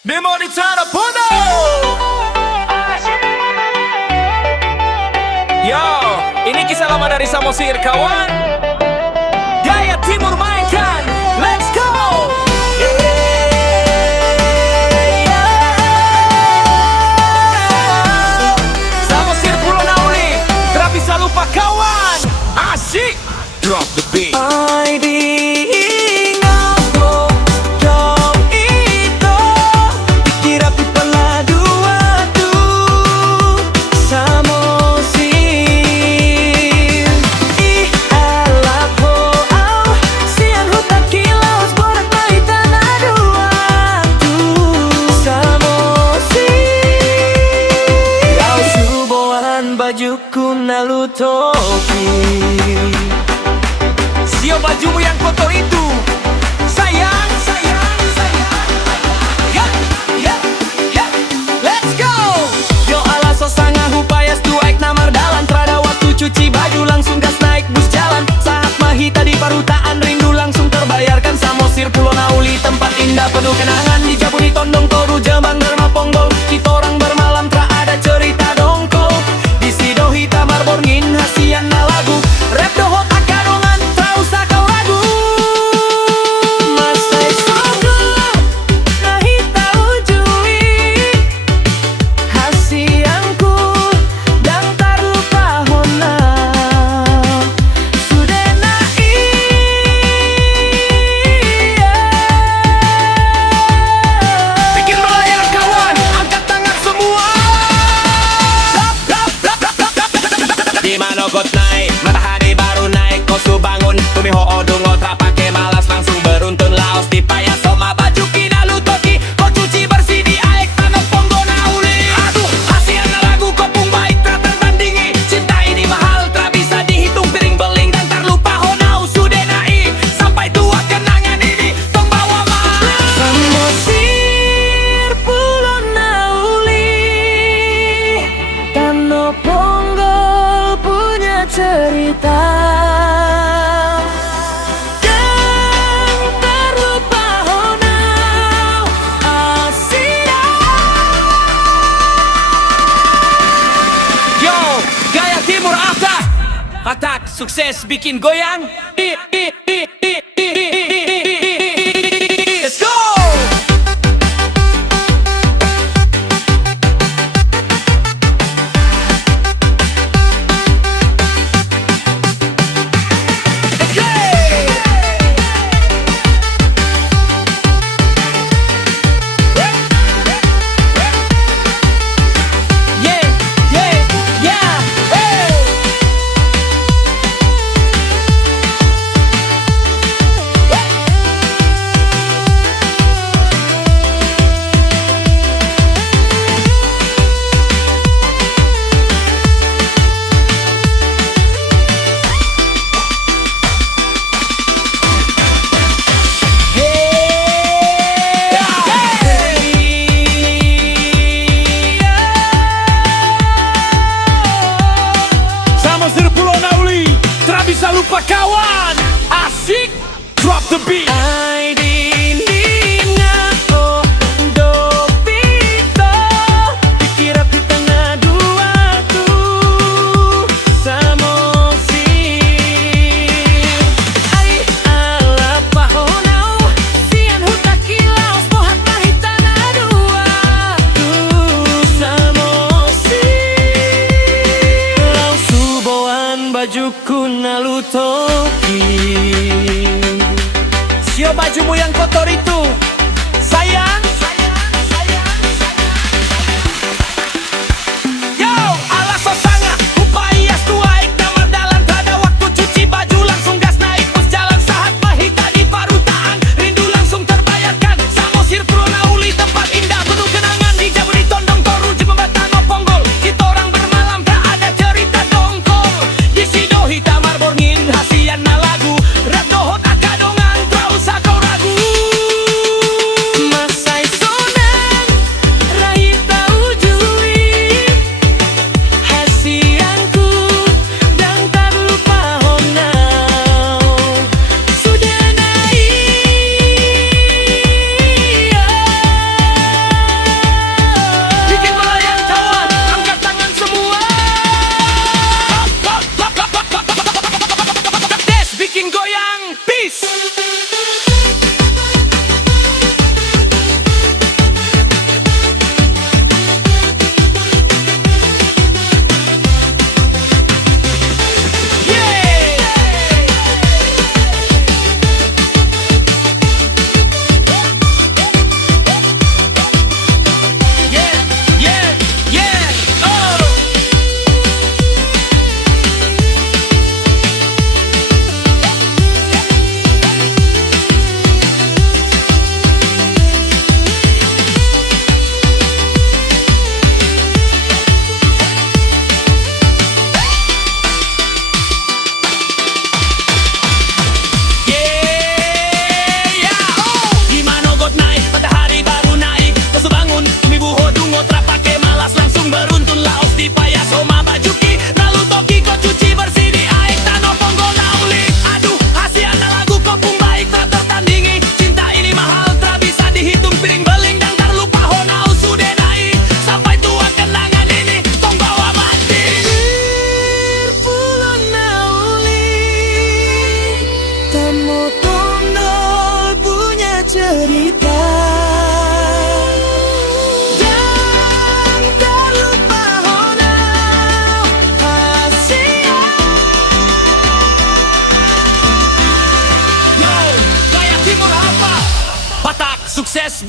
Memori Tarapono. Yo, ini kisah lama dari Samosir kawan. Gaya Timur mainkan, let's go. Samosir Pulau Nauli, tak bisa lupa kawan. Asyik, drop the beat. Bajuku nalu topi, Sio bajumu yang kotor itu, sayang, sayang, sayang. Ya, ya, ya, let's go. yo ala sosanga hupayas duaik namar dalan. Trada waktu cuci baju langsung gas naik bus jalan. Saat mahita di parutaan rindu langsung terbayarkan. Samosir Pulau Nauli tempat indah penuh kenangan. Di Jabuni Tondong Toru Jembang Derma Ponggol. Kita orang bermalam tak ada cerita dongkol. Di Sidohi Tamar Borngin hasian na lagu. Rap dohot akadongan tak usah kau ragu. Masai sogo nahita ujui hasianku dan tak lupa hona. Sudah Bikin melayar kawan, angkat tangan semua. Di mana got naik, matahari baru naik, kau su bangun. Bumi ho odungo tak pakai malas, langsung beruntun laos di payah soma baju kinalu toki. Kau cuci bersih di aek tanah Ponggol Nauli. Aduh, hasian lagu kopung baik tak tertandingi. Cinta ini mahal, tak bisa dihitung piring beling. Dan tak lupa honau sudah naik, sampai tua kenangan ini tong bawa mah. Samosir Pulau Nauli, Tanah Ponggol punya cerita yang terlupa honau Asia. Yo, Gaya Timur atas. Atak sukses bikin goyang. Let's go. Yeah, yeah, yeah, hey. Samosir Pulau Nauli, tak bisa lupa kawan. Asik, drop the beat. Ai dinina oh dopito dikira di tengah dua tuh Samosir. Ai ala pahonau sian huta kilaus pohat mahitana dua tuh Samosir. Lau suboan bajuku nalu toki, Sio bajumu yang kotor itu, sayang. Yo, ala sosanga upayas tuaik namar dalan. Tada waktu cuci baju langsung gas naik bus jalan. Saat mahita di parutaan rindu langsung terbayarkan. Samosir Pulau Nauli tempat indah penuh kenangan. Di Jabuni Tondong Toru Jembang Derma Ponggol. Kita orang bermalam tak ada cerita dongkol. Di Sidohi Tamar Borngin hasian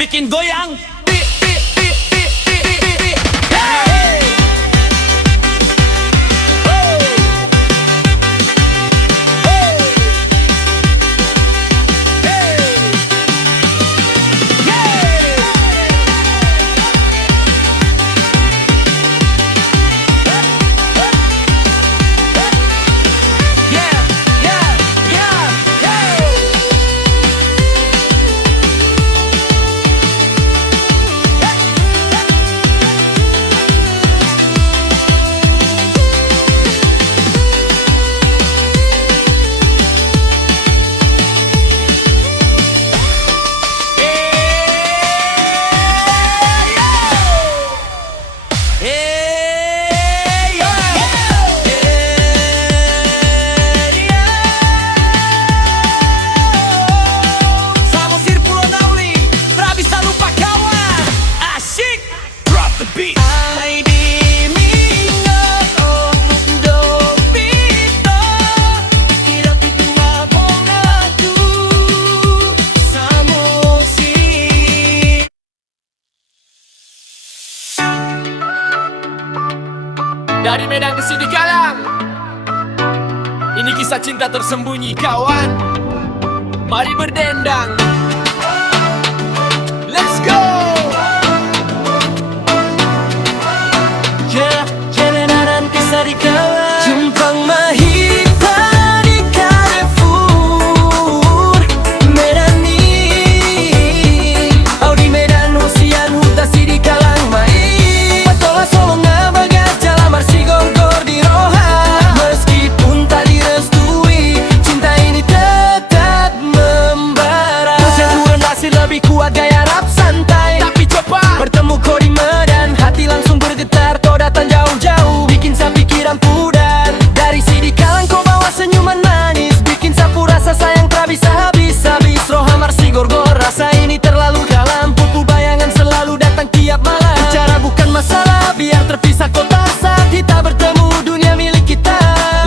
bikin goyang. Dari Medan ke Sidikalang, ini kisah cinta tersembunyi kawan. Mari berdendang, let's go. Jalanan kisah di kawan, Jumpang Mahita di Carrefour Medan ni Audi Medan Hosian Huta Sidikalang Mai Patola Solonga Bagas Jalamar Sigorgor di Roha. Meskipun tak direstui, cinta ini tetap membara. Persetujuan nasir lebih kuat gaya rap santai, Tapi coba bertemu kau di Medan, hati langsung bergetar. Kau datang jauh-jauh, bikin sa pikiran pudar. Dari Sidikalang kau bawa senyuman manis, bikin sapu rasa sayang tak bisa habis-habis. Rohamar Sigorgor, rasa ini terlalu dalam. Pupul bayangan selalu datang tiap malam. Bicara bukan masalah, biar terpisah kota saat kita bertemu. Dunia milik kita,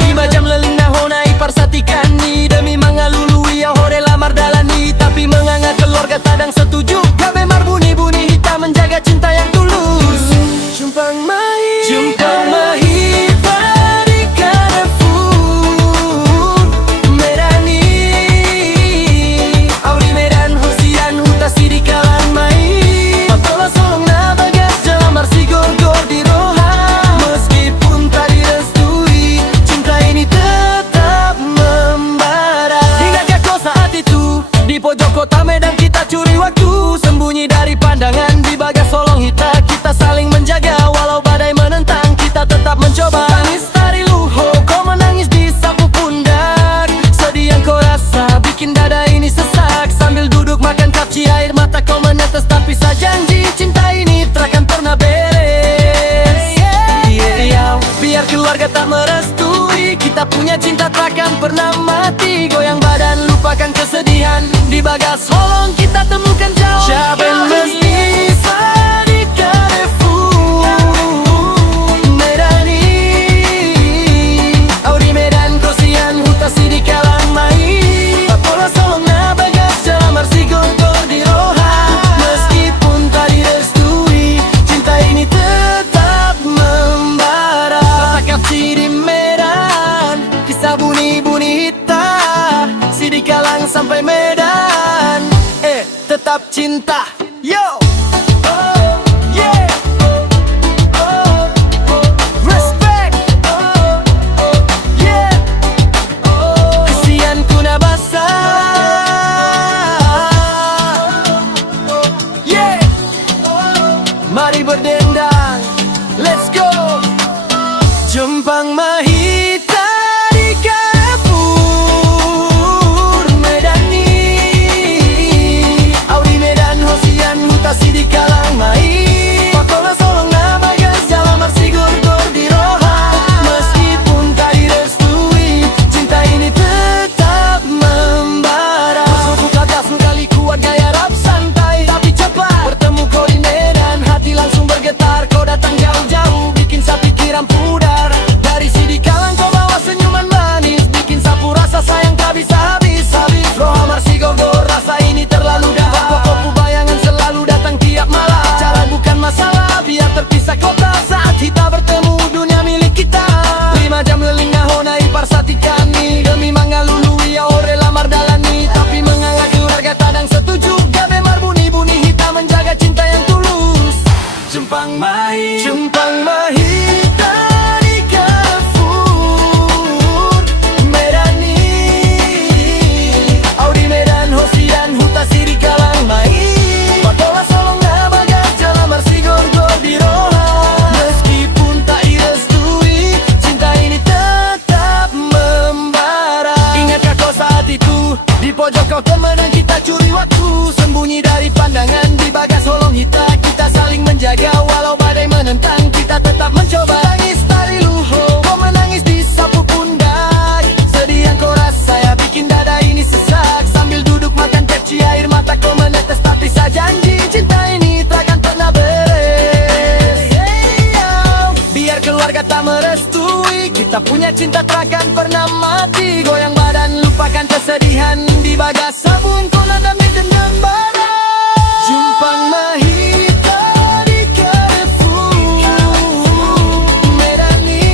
5 jam leling nahona ipar satikani. Demi mengalului ya hore lamar dalani. Tapi menganga keluarga tadang setuju. Gabe mar bunyi-bunyi hitam menjaga cinta yang tulus. Jumpang Mahita di Carrefour Medan ni Audi Medan Hosian Huta Sidikalang Mai Patola Solonga Bagas Jalamar Sigorgor di Roha. Meskipun tak direstui, cinta ini tetap membara. Ingatkah kau saat itu di pojok kota Medan kita curi waktu, sembunyi dari pandangan di Bagas Solong Hita. Kita saling menjaga walau badai menentang, kita tetap mencoba. Tangis tari luho, kau menangis di sapu pundak. Sedih yang kau rasa bikin dada ini sesak. Sambil duduk makan kapci air mata kau menetes. Tapi saya janji cinta ini takkan pernah beres. Biar keluarga tak merestui, kita punya cinta takkan pernah mati. Goyang badan lupakan kesedihan, di Bagas Solong kita temukan jauh. Jaben mesti di Carrefour Medan ni Audi Medan Hosian Huta Sidikalang Mai Patola Solonga Bagas Jalamar Sigorgor di Roha. Meskipun tak direstui, cinta ini tetap membara. Kata kapci di Medan, kisah buni-buni hita. Sidikalang sampai Medan, tetap cinta. Yo! Yeah! Respect! Yeah! Kesian kuna basah. Yeah! Mari berdendang, let's go! Jumpang Mahita di Carrefour Medan ni Audi Medan Hosian Huta Sidikalang Mai Patola Solonga Bagas Jalamar Sigorgor di Roha. Meskipun tak direstui, cinta ini tetap membara. Bersuku kadas kali kuat gaya rap santai, tapi cepat bertemu kau di Medan, hati langsung bergetar. Kau datang jauh-jauh, bikin sa pikiran pudar. Dari Jumpang Mahit. Jumpang Mahit dari Carrefour Medani, Audi Medan, Hosian, Huta Siri Kalang Mahit, Patola Solong Nabagas, Jalamar Sigor-gor di Roha. Meskipun tak direstui, cinta ini tetap membara. Ingatkah kau saat itu, di pojok kau teman kita curi waktu, sembunyi dari pandangan di bagas holong hita. Kita saling menjaga walau badai menentang, kita tetap mencoba. Tangis tari luho, kau menangis di sapu pundak. Sedih yang kau rasa ya bikin dada ini sesak. Sambil duduk makan kepci air mata kau menetes, tapi saya janji cinta ini takkan pernah beres. Biar keluarga tak merestui, kita punya cinta takkan pernah mati. Goyang badan lupakan kesedihan, di bagas sabun kau nandami dendam bara. Jumpang Mahit dari Carrefour Medani,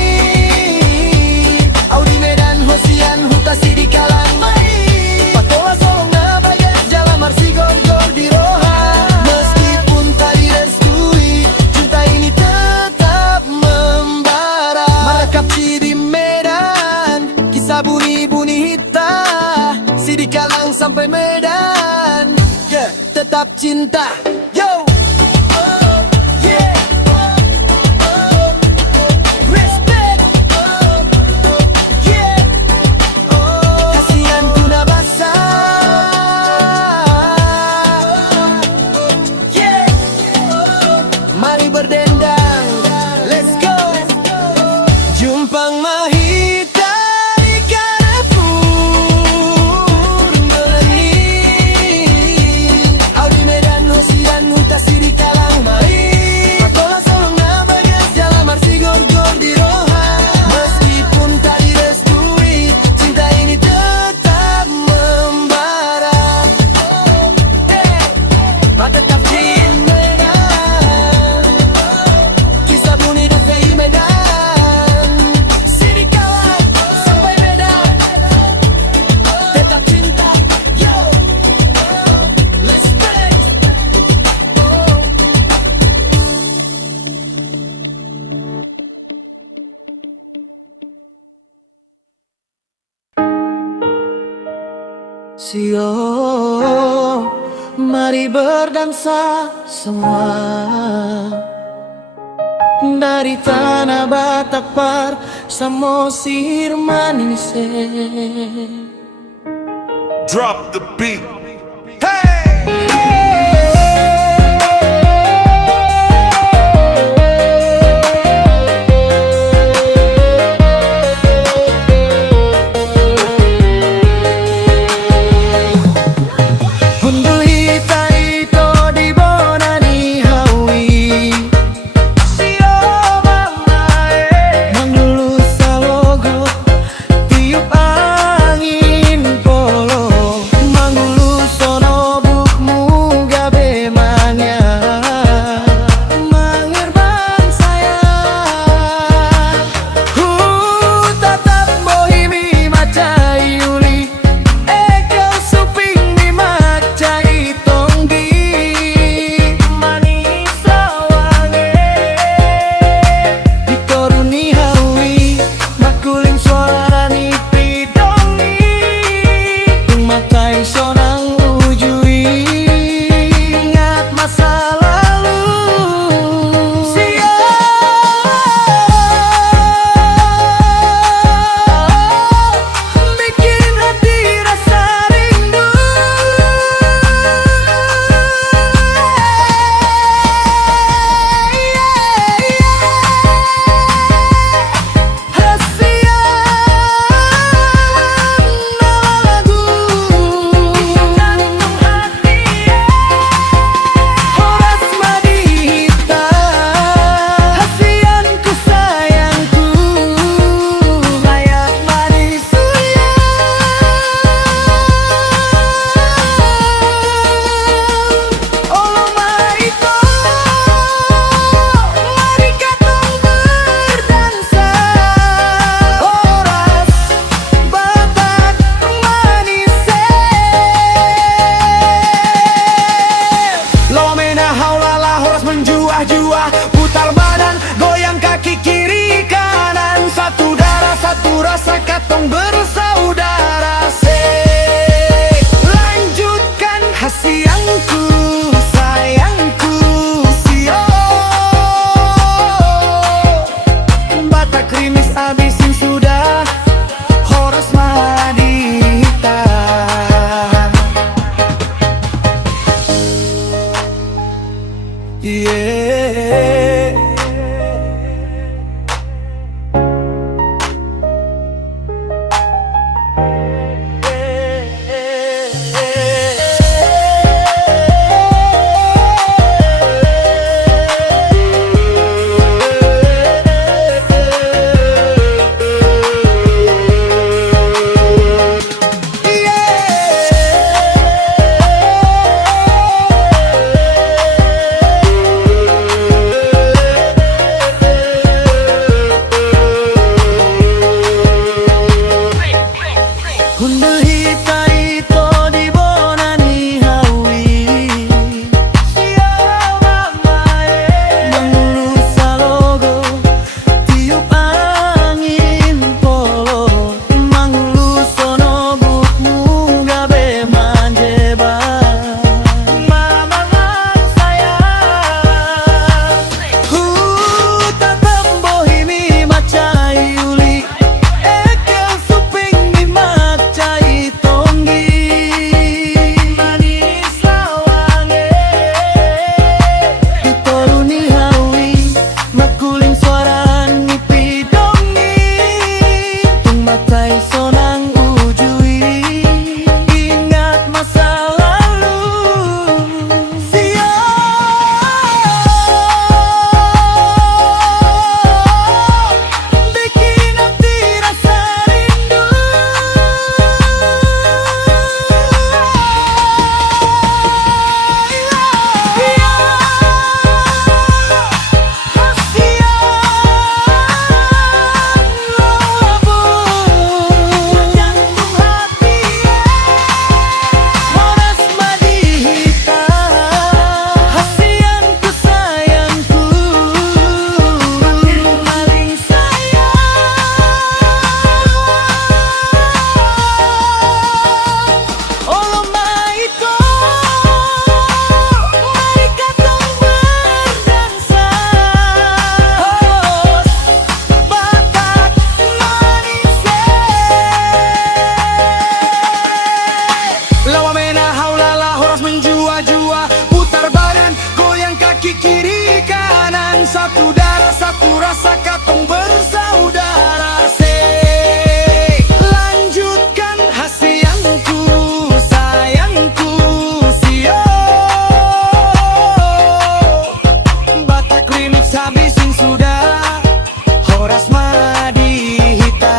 Audi Medan, Hosian, Huta Siri Kalang Mahit, Patola Solong Nabagas, Jalamar Sigor-gor di Roha. Meskipun tak direstui, cinta ini tetap membara. Merekap di Medan, kisah buni-buni hita, Siri Kalang sampai Medan, tetap cinta. Yo, yeah, respect, yeah, kasihan tuna basah, yeah, mari berdendang, let's go. Jumpang Mahit dari Carrefour Medani, Audi Medan, Hosian, Huta Siri Kalang Mahit, Patola Solong Nabagas, Jalamar Sigor-gor di Roha. Meskipun tak direstui, cinta ini tetap membara. Tetap cinta, kisah buni dan fei Medan, Siri Kalang sampai Medan, tetap cinta. Yo, let's play. Sio, mari berdansa semua dari tanah Batak Par Samosir Manise. Drop the beat. Hundul hita ito di Bonani Hawi, Sio Mamae, Manggulu Salogo, tiup angin polo, Manggulu Yeah. Satu darah, satu rasa, katong bersaudara. Say, lanjutkan hasianku, sayangku, sio. Batak remix habisin sudah, Horas Madihita.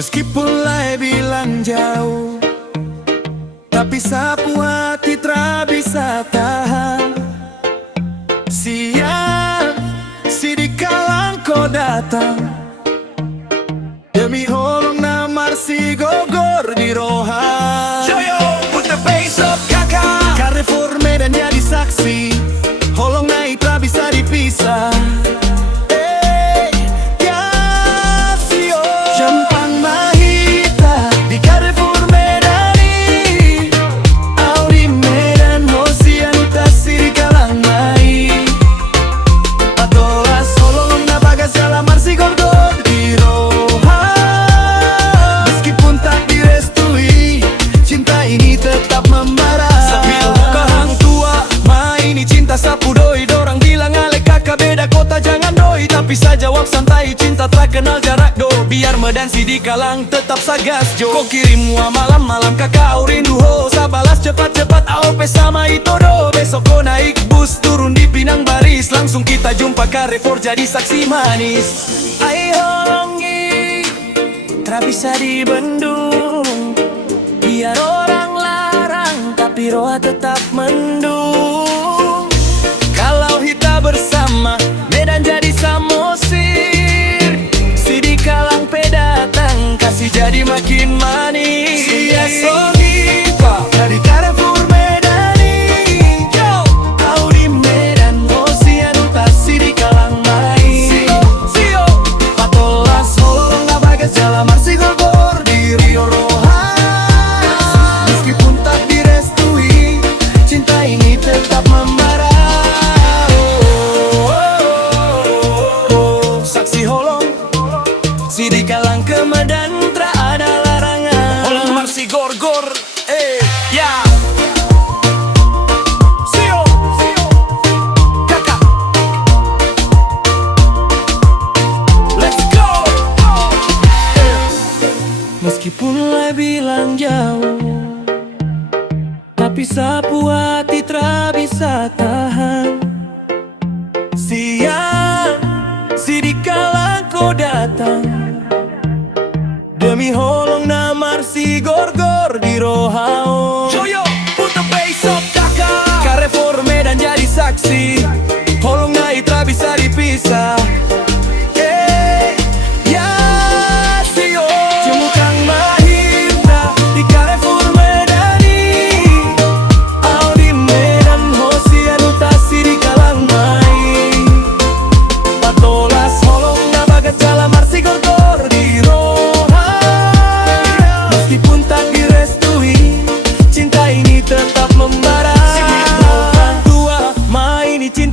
Meskipun lai bilang jauh, tapi sapu hati tra bisa tahan. Siang, sidikalang kau datang, demi holong namar si gogor di rohan. Joyo, put the bass up kakak. Carrefour Medan jadi saksi, holong naik tra bisa dipisah. Bisa jawab santai, cinta tak kenal jarak do. Biar Medan Sidikalang tetap sagas jo. Kau kirim mua malam-malam kakak au rindu ho. Sabalas cepat-cepat AOP sama Itodo. Besok kau naik bus turun di Pinang Baris, langsung kita jumpa Carrefour jadi saksi manis. Ai holongi tra bisa dibendung, biar orang larang tapi roha tetap mendung. Kalau kita bersama Medan jadi samosir, Sidikalang pedatang kasih jadi makin manis. Sia songi pak dari Carrefour Medani, yo au di Medan Ocean utas Sidikalang mai. Sio patola solo nggak bagas jalan marsi gogor di Rio Rojas. Meskipun tak direstui, tapi sapu hati tra bisa tahan. Siang, sidikala kau datang, demi holong namar si gorgor di rohao. Joyo, put the bass up kakak, Carrefour Medan jadi saksi, holong naik tra bisa dipisah.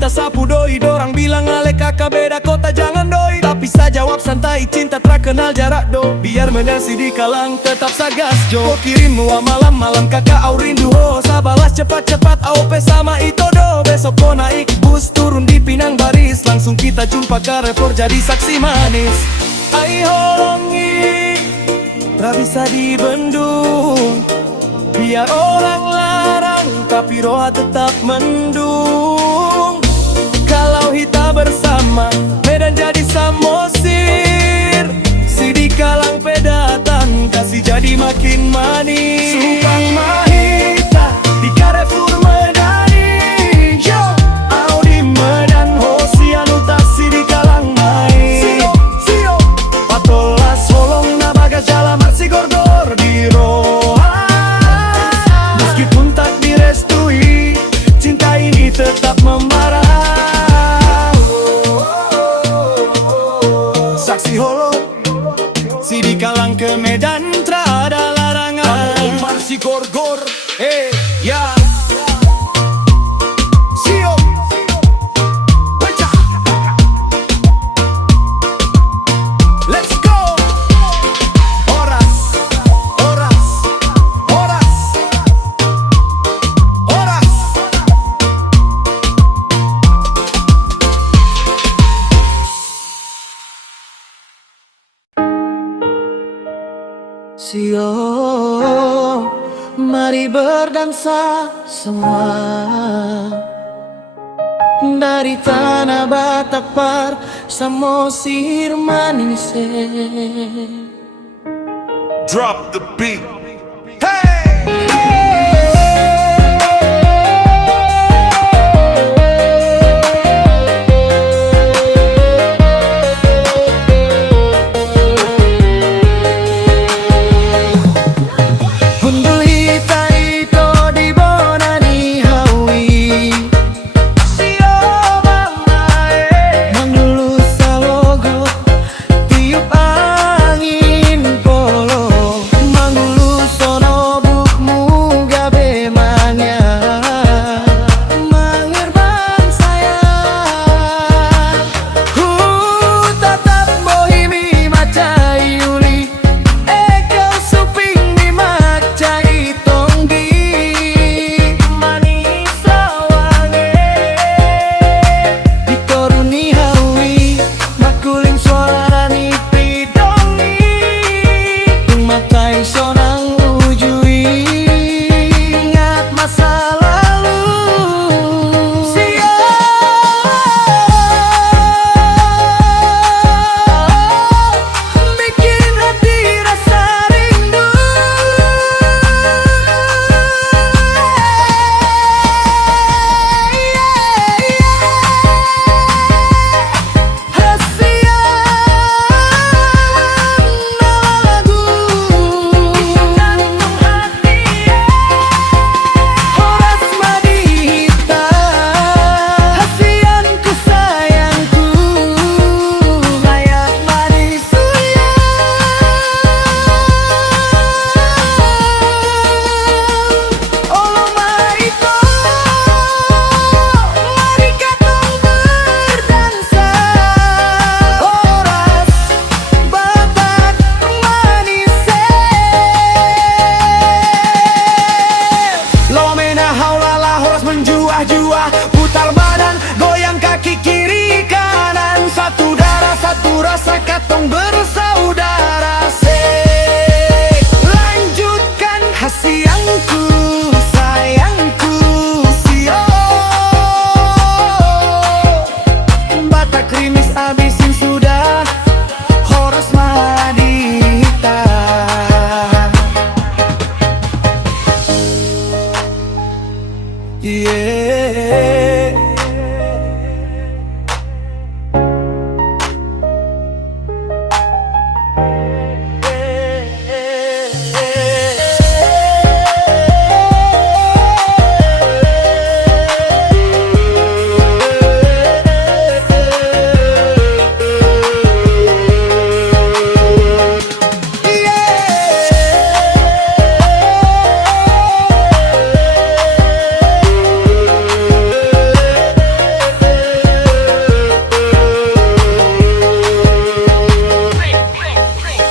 Sapu doi, dorang bilang ale kakak beda kota jangan doi, tapi saya jawab santai, cinta terkenal jarak do. Biar menasi di kalang tetap sagas jo. Kau kirim mua malam-malam kakak au rindu ho, sabalas cepat-cepat au pe sama itu do. Besok kau naik bus turun di Pinang Baris, langsung kita jumpa Carrefour jadi saksi manis. Ai holongi tra bisa dibendung, biar orang larang tapi roha tetap mendung. Kalau kita bersama, Medan jadi Samosir, sidikalang pedatan, kasih jadi makin manis. Subang Mahita di Carrefour Medani, yo, au di Medan Hosianu tak sidikalang main. Sio, patolas holong na bagas jalan marsi gorgor di roha. Meskipun tak direstui, cinta ini tetap membara. Saksi holo, sidikalang ke Medan tra ada larangan. Marsi gorgor, ya. Sio, pecah. Let's go. Oras, oras, oras, oras. Sio, mari berdansa semua dari tanah Batak Par Samosir manis. Drop the beat. Tiup angin polo, manggulu Yeah.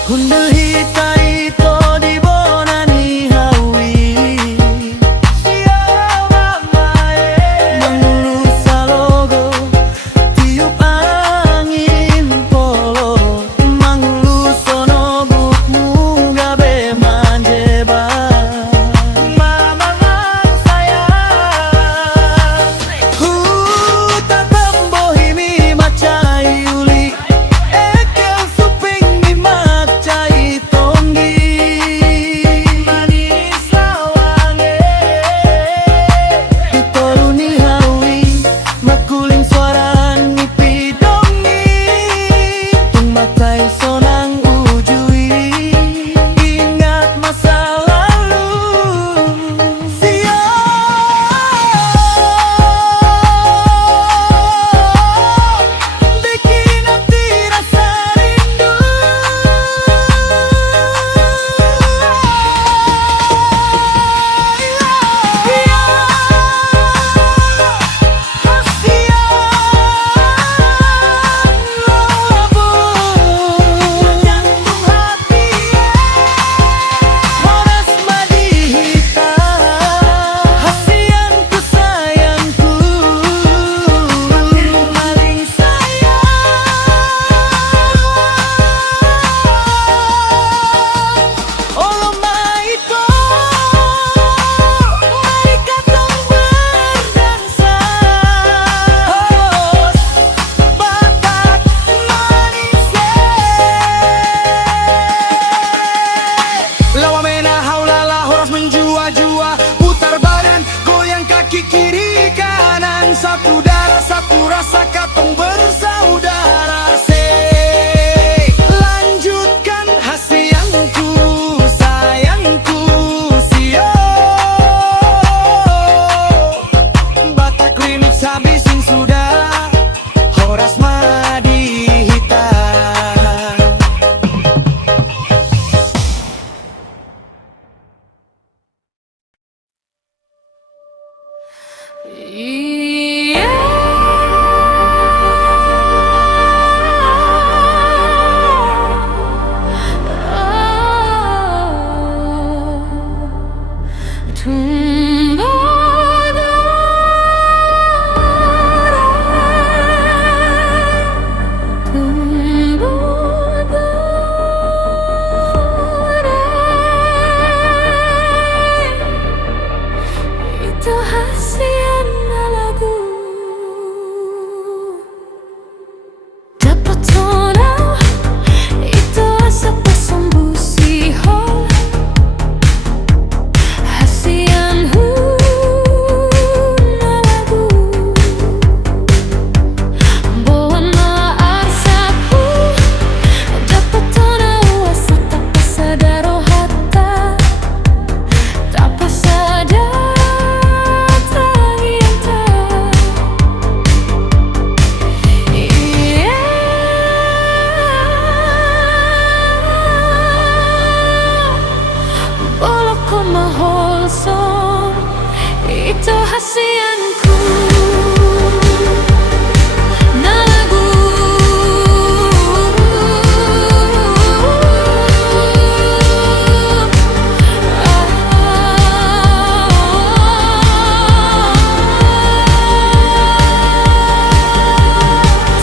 Hundul hita ito di bonani hawi Siapa mae Mangulu salogo Tiup angin polo Mangulu sono bukmu gabe manjeba Mama sayang Tatambo himi macai uli Ekel suping di macai tonggi Manis lawange Ditoruni hawi Makuling suara ngipi dongi Tung matai sonang ujui Ingat masa lalu Bikin hati rasa rindu Jantung hati Horas madihita Hasianku sayangku Maling sayang Olo maiko Mereka tong berdansa Hos batak manise Lawa mena haulala horas menjua-jua Putar badan goyang kaki kiri kanan Satu darah satu rasa katong bersaudara Say lanjutkan hasianku sayangku sio Batak remix habisin sudah Horas madihita Itu hasian lagu Dapat tahu itu asa pasombu sihol Hasian lagu Bawana arsapu Dapat tahu asa tak pasadaro hatta Tak pasadaro Itu hasianku na lagu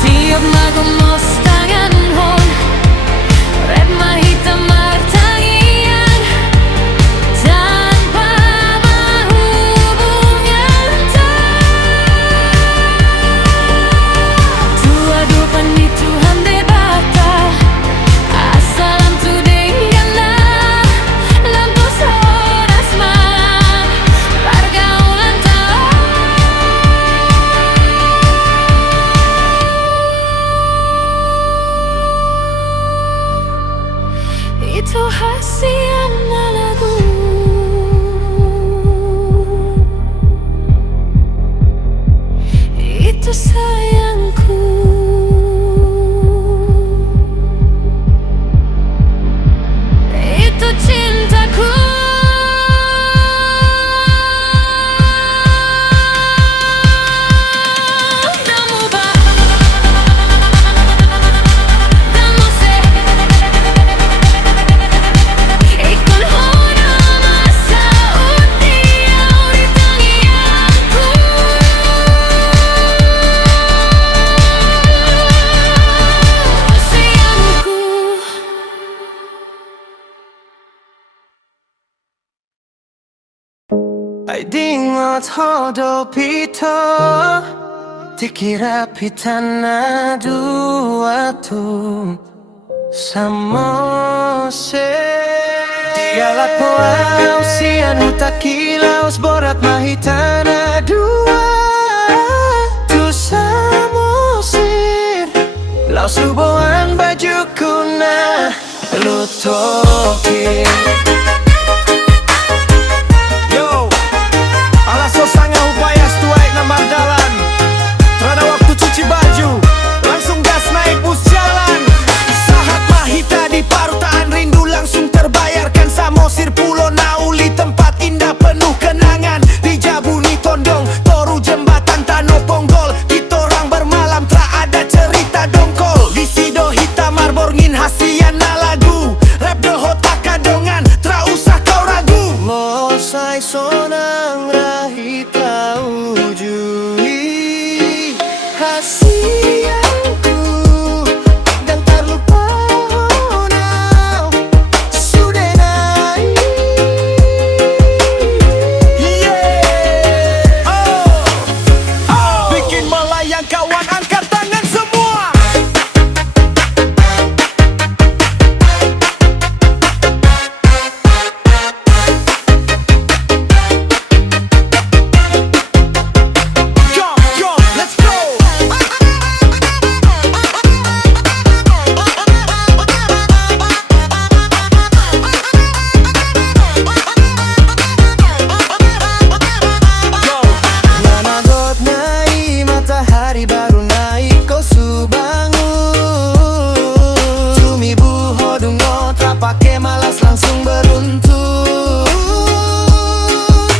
Tiap lagu mostangan hon Red mahita martangian Tanpa mahubungan Ay dingot hodo pito Dikira pitana dua tu Samose Dialat poau sian utakilaus borat mahitana dua Tu samosir Laus luboan baju kuna lutoki Yo, ala sosanga upaya stuaik na mardalan. Terada waktu cuci baju, langsung gas naik bus jalan. Sahat mahita di parutaan rindu langsung terbayarkan. Samosir pulau nauli tempat indah penuh kenangan. Di Jabuni Tondong, Toru jembatan Tano Ponggol. Kitorang bermalam tak ada cerita dongkol. Di Sido Hitam Marborngin hasian na lagu. Rap dohot akadongan, tra usah kau ragu. Mosai sonang rahita ujui hasianku dan tak lupa honau sudah naik. Yeah, oh, bikin melayang kawan, angkat tangan semua. Come, let's go. Nanagot naik matahari baru naik kau subangun. Cumi buho dungo tak pakai malas langsung beruntun.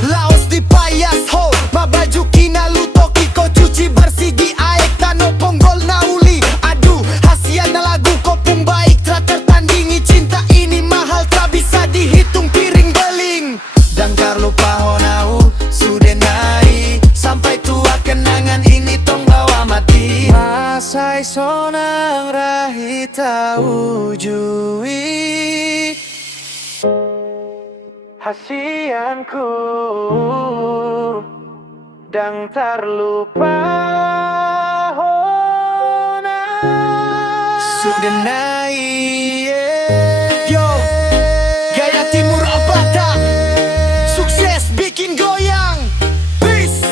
Laos dipayas ho, mabaju kinalu toki ko cuci bersih di aek Tano Ponggol nauli. Aduh, hasian na lagu kopung baik tak tertandingi. Cinta ini mahal tak bisa dihitung piring beling. Dangkar lupa honau sudah naik sampai tua kenangan ini tong bawa mati. Masai sonang rahita ujui hasianku dan terlupa honau sudah naik. Yo, gaya timur abada, sukses bikin goyang. Peace,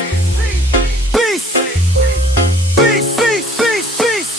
peace, peace, peace, peace, peace,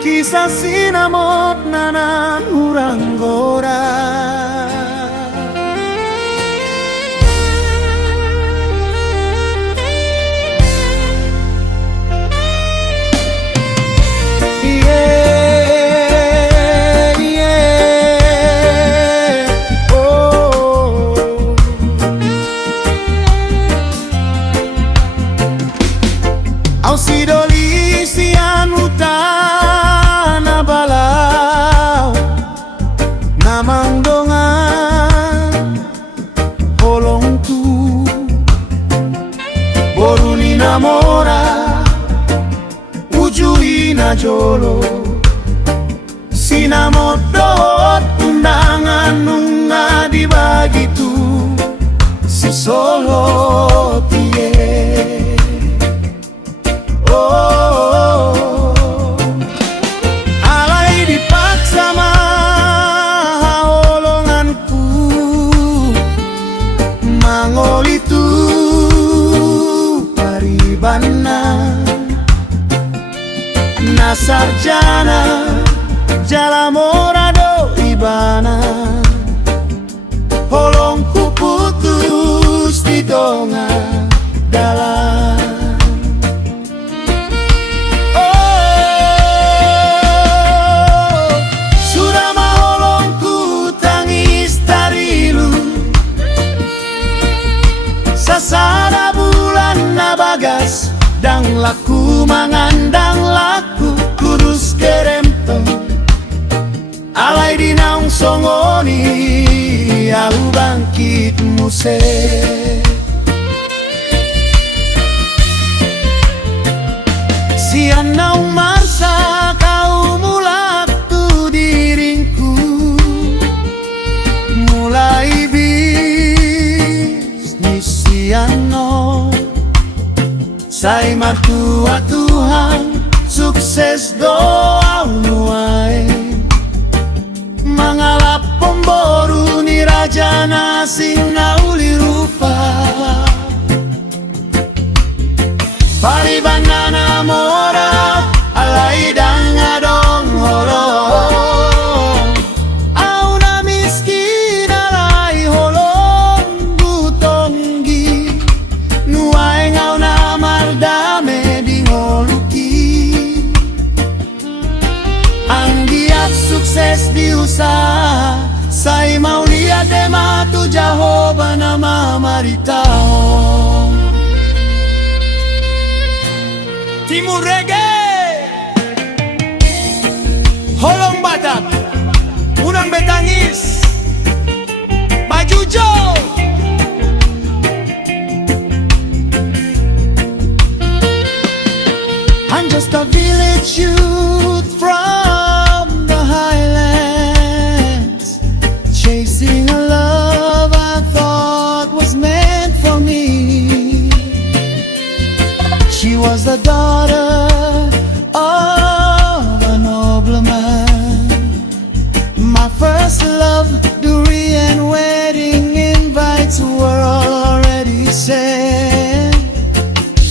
Kisah sinamot nanan urang gora Yeah, yeah, oh. Au sidoli sian utana balau namang dongan holong tu boruni namora ujui na jolo sinamot dot undangan nunga dibagi tu si solo tie. Oh, alai dipaksa maholonganku mangol itu paribana nasarjana jalamorado ibana holongku putus di donga dalam. Sudah maholong laku mangandang laku kurus kerempeng alai di naung songoni aku bangkit muse sian naung marsa kau mulatu diringku mulai bisnis sian no sai matua Tuhan sukses doa nuai mangalap pemboru ni raja nasing nauli rupa paribanana mora alai dangadong holo au na miskin alai holong butonggi nuai ngau na mardame dingoluki ang giat sukses di usaha sai mau lihat dema tu Jehovah nama maritao Timur Reggae Holong Batak Unang Betangis Baju Jo I'm just a village youth from the highlands chasing a love I thought was meant for me. She was the daughter of a nobleman. My first love, durian wedding invites were already sent.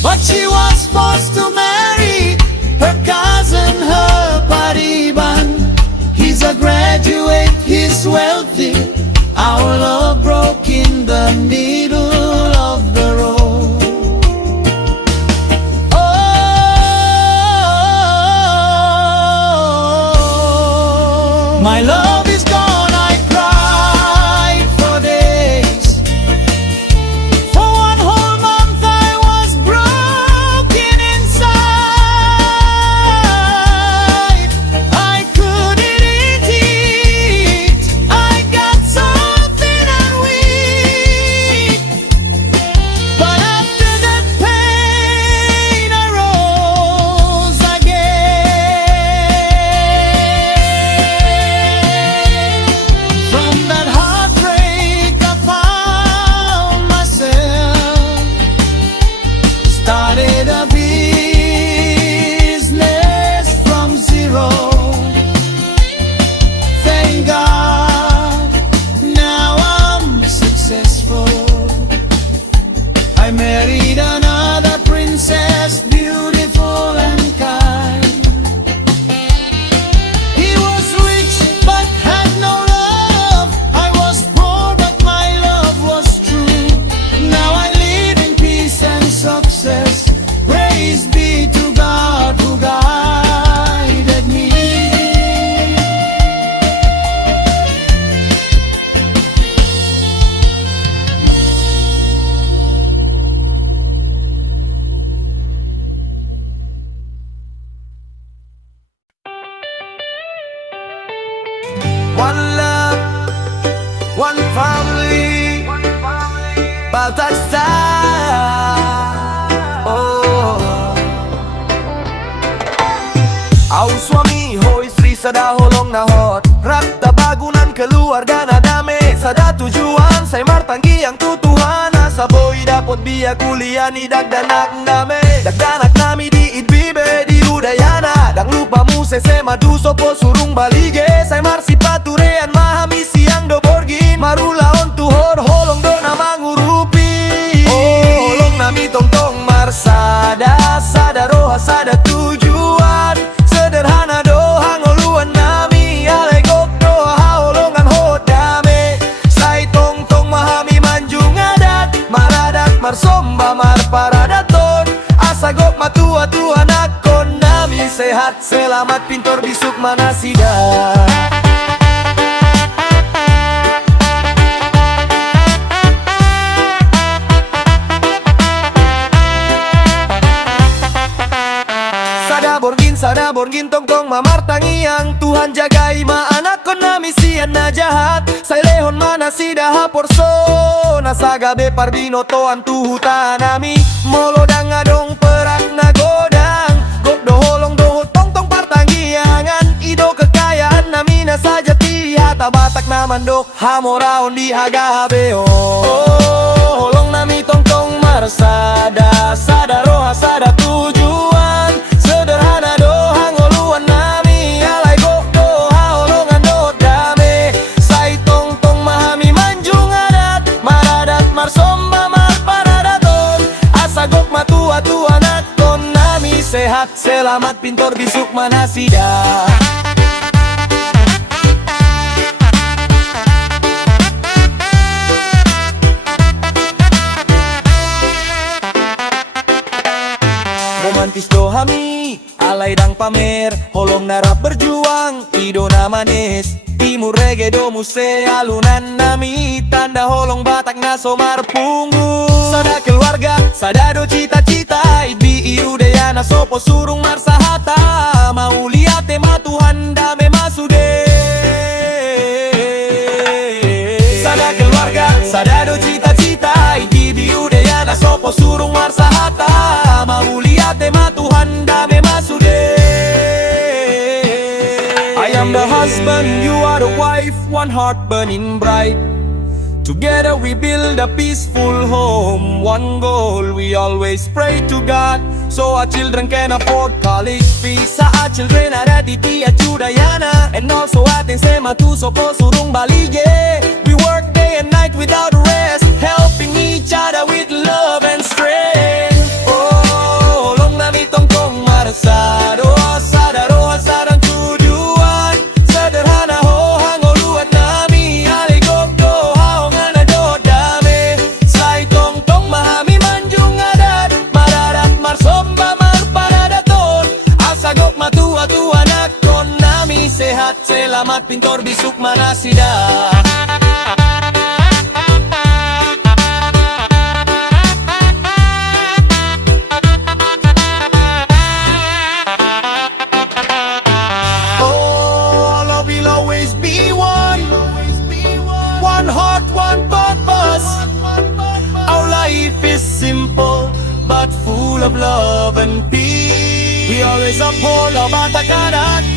But she was forced to marry her cousin, her pariban. He's a graduate, he's wealthy. Our love broke in the middle of the road. My love is gone, I cried for days. For one whole month I was broken inside. I couldn't eat, I got so thin and weak. But after that pain I rose again. From that heartbreak I found myself, started a business from zero. Thank God, now I'm successful. I married another princess, beautiful and kind. He was rich but had no love. I was poor but my love was true. Now I live in peace and success. Praise be to God who guided me. One love, one family, Batak style. Oh, au suami ho istri sada holong na hot. Rakta bagunan keluarga na dame. Sada tujuan saya martanggi yang tutuhana. Sa boy dapot biya kuliah ni dagdanak name. Dagdanak nami di Itbibe di Udayana. Dang lupa mu sese madu sopo surung balige. Saya marsi paturean mahami siang do borgin. Marulaon tuhor holong do na mangurupi. Oh holong nami tong tong marsada. Sada roha sada tujuan. Sederhana doha ngoluan nami. Alegok doha holongan hodame. Sai tong tong mahami manjung adat. Maradat marsomba marparadaton. Asagok matua tuhan akon nami. Sehat selamat pintor bisuk mana sidat. Ambon gintong tong mamartangiang Tuhan jagai ma anak ko na misian na jahat Say lehon mana sida haporso Nasagabe parbino toan tuhutan nami Molodang adong perak na godang Gok doholong doho tong tong partangiangan Ido kekayaan nami na saja hata batak na mandok Hamoraon di hagabe holong nami tong tong marsada Sada roha sada tujuan Sederhana dohang oluan nami Alay gok doha holongan do dame Say tong tong mahami manjung adat Maradat marsomba marparadaton Asa gok matua-tua nakon nami Sehat selamat pintor bisuk manasida Romantis dohami, alay dang pamer Holong narap berjuang, ido na manis Timur reggae do muse alunan nami Tanda holong batak na somar punggu Sada keluarga, sada do cita-cita Ibi iudayana sopo surung marsahata Mauliate matuhan dame masude Sada keluarga, sada do cita-cita Ibi iudayana sopo surung marsahata Mauliate matuhan dame masude I am the husband, you are the wife One heart burning bright Together we build a peaceful home One goal, we always pray to God So our children can afford college fees Sa our children ada titi at Judayana And also ating sema tu sopo surung balige We work day and night without rest Helping each other with love and strength Marsado, sadaro, sadang tujuan Sederhana ho hangoluan nami Alay gok do haongan na do dame Say tong tong mahami manjung adat Maradat marsomba marparadaton Asagok matua-tua nakon nami Sehat selamat pintor bisuk manasida Simple but full of love and peace. We always uphold our Batakanak,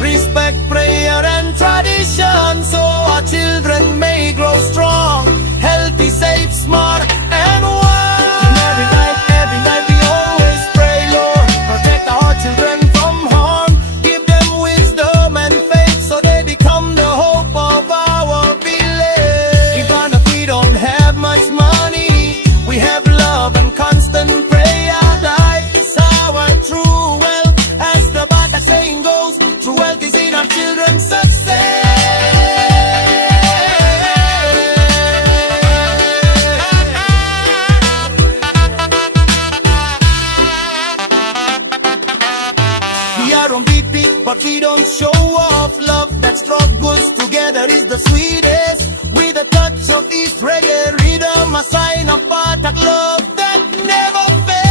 respect, prayer and tradition, so our children may grow strong, healthy, safe, smart and wise. And every night we always pray, Lord, protect our children from harm, give them wisdom and faith, so they become the hope of our village. Even if we don't have much money, we have love and constant prayer. Life is our true wealth. As the Batak saying goes, true wealth is in our children's success. We are on beat, but we don't show off. Love that struggles together is the sweetest. With a touch of East reggae rhythm, a sign of Batak love that never fails.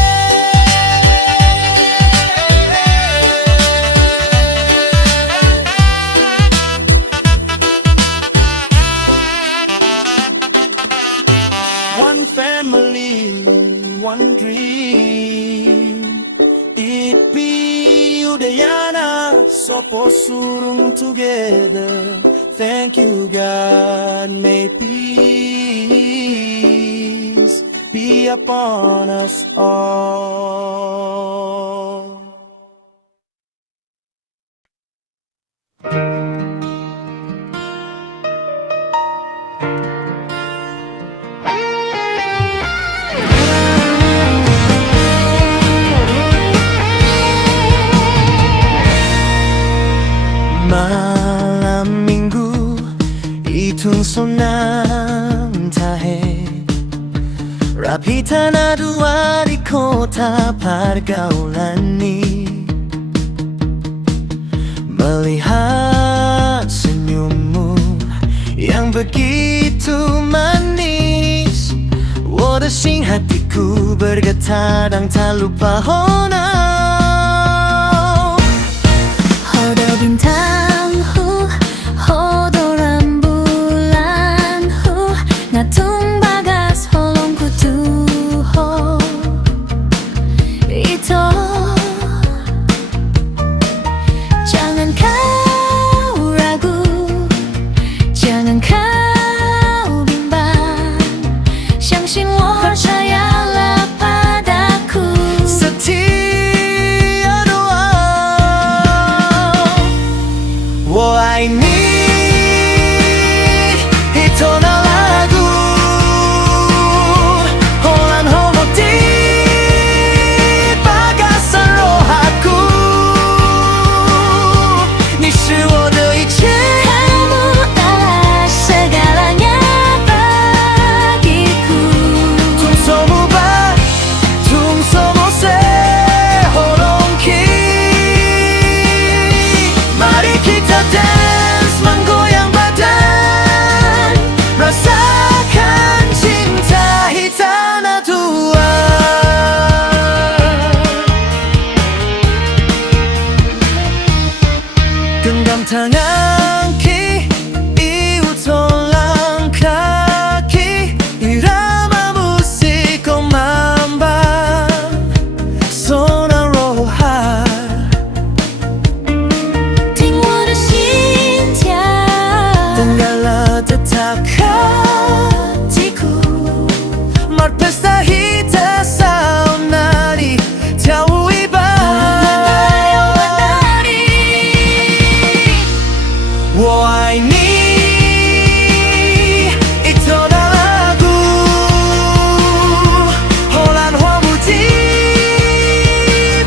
One family, one dream. It be Udayana, Sopo surung together. Thank you, God. May peace be upon us all. Malam minggu itong sonam tahe Rapi tanah dua di kota pergaulan ni Melihat senyummu yang begitu manis Wodasing hatiku bergetar dan tak lupa honau Hodo bintang hu, hodo rembulan hu, ngatung bagas holongku tuho itu. Jangan kau ragu, jangan kau bimbang, 相信我，percayalah padaku. Setia doa, 我爱你。Itona lagu, Holan homo di bagasan rohaku. 你是我的一切。 Kamu adalah segalanya bagiku. Tungsomu ba, tungsomu se holongki. Mari kita dance, menggoyang badan, rasakan cinta hitana tua. Genggam tangan ki, iuton langkah ki, irama musik memambang zona roha. 听我的心跳， Dengarlah detak hatiku, Mari pesta kita saunari, Tiawu iba. 我爱你，Itona lagu, Holan homo di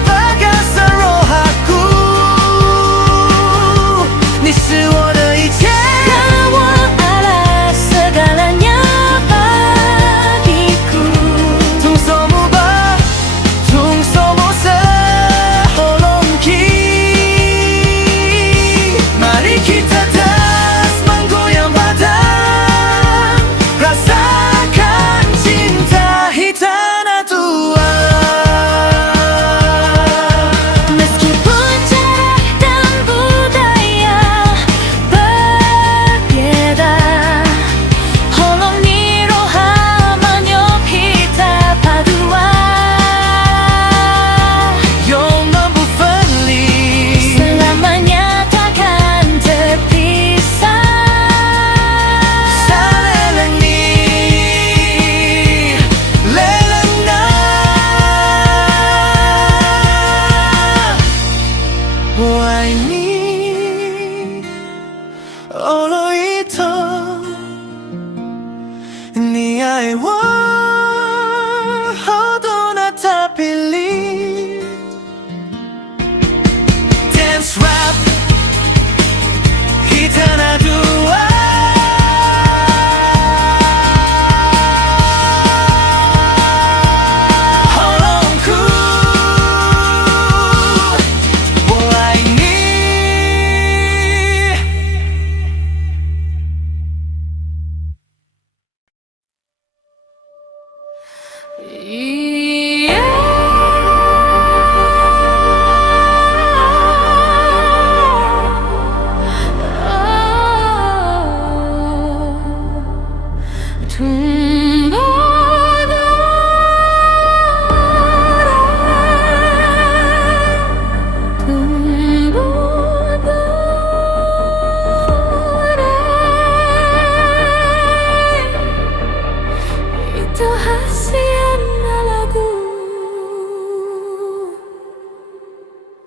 bagasan rohaku. 你是我的一切。 Kamu adalah segalanya bagiku. Tungsomu ba, tungsomu se holongki. Mari kita dance, menggoyang badan, rasakan cinta hitana tua. Meskipun cara dan budaya berbeda, holong ni roha manyok kita padua. 永远不分离， Selamanya takkan terpisah. Saleleng ni, leleng na. 我爱你，Olo itu， 你爱我，Hodo na tak pilih. Dance rap, kita na dua. Holongku, 我爱你。Itu hasil lagu.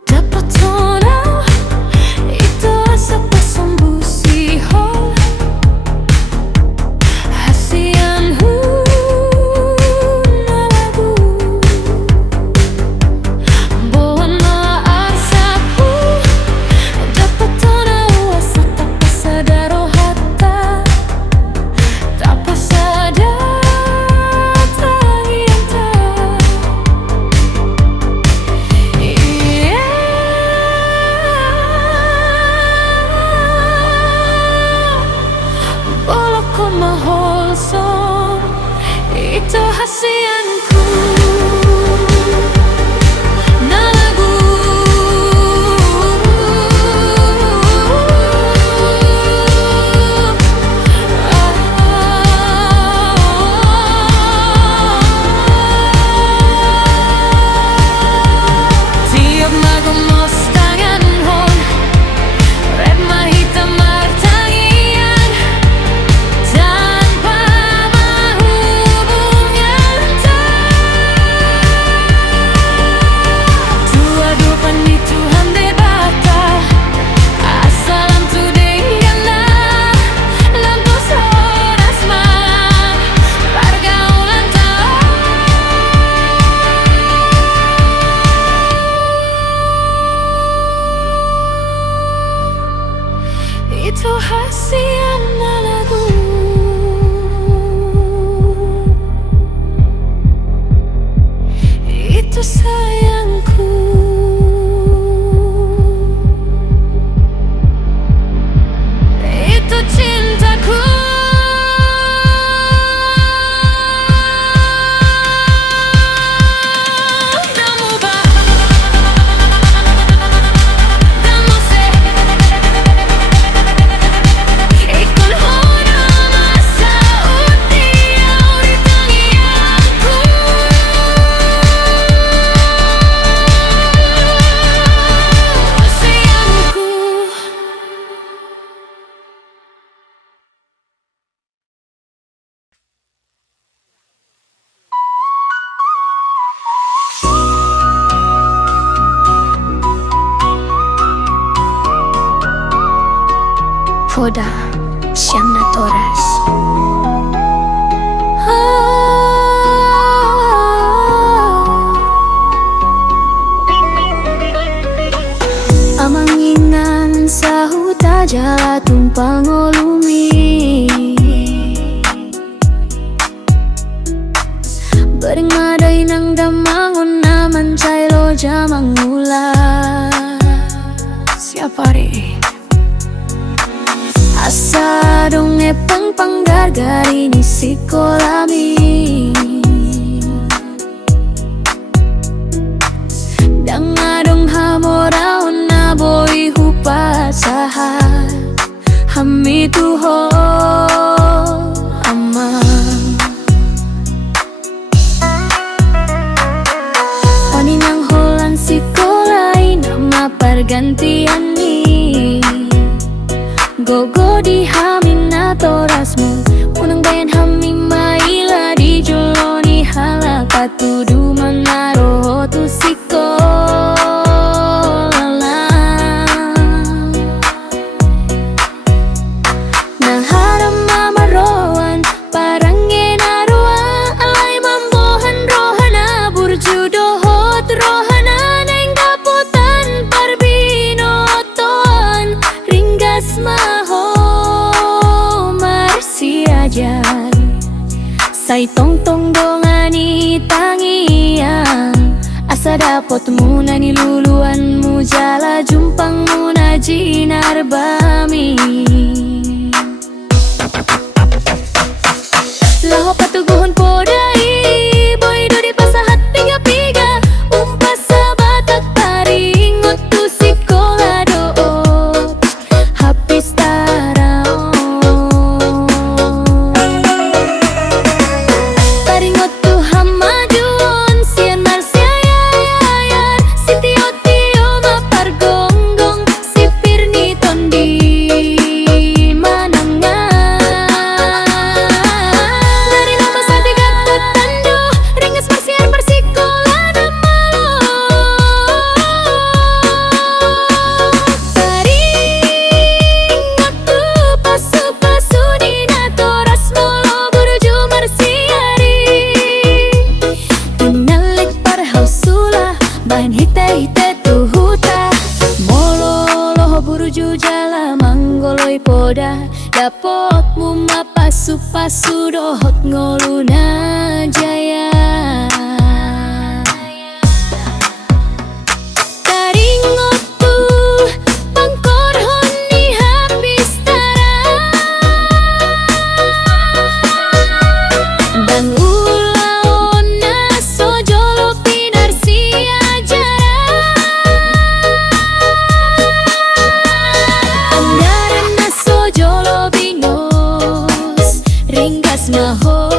Dapat tahu itu asa pasang sihol. Hasian lagu. Bona arsaku. Dapat tahu asa tak pasadaro hatta. Tak pasadar. Itu hasianku. Na lagu Poda Syamna Toras. Amanginan sa huta jala tumpang olumi, bering maday nang damangon naman chay loja mangula. Siapa ri? Asa dong epang panggargari ni sikolami, dangadong hamoraon na boy hupasaha hami tuho ama. Paninang holan sikolay nama pergantian ni, gogo di hamin na torasmu, unang bayan hami maila di joloni hala katudu manaro tu sikola. Nang haram mamaroan parang genaruan, alay mambohan rohana burju dohot rohana neng daputan parbinoton ringgas maho marsi ajar say tong-tong dongani tangian, asa dapot muna niluluan mu jala jumpang muna jinar bami. Laho patuguhon podai boy do di pasahat piga-piga, umpas sabatak taringot tu sikola doot hapis taraon. Taringot tu hamadun sian marsiayayan, sitio-tio mapargonggong sipir ni tondi manangan. Dari nama sadigat tutando ringas marsiar marsikola na malo. Taringot tu pasu-pasu di natoras molo buruju marsiari, tinalik parhausula bahan hite-hite tu huta molo loho buruju jala manggoloi poda dapot muma pasu-pasu dohot ngoluna jaya. Taringot tu pangkorhon ni hapis tara, dan ulaon na sojolo pinarsi ajara. Anggaran na sojolo binos ringgas maho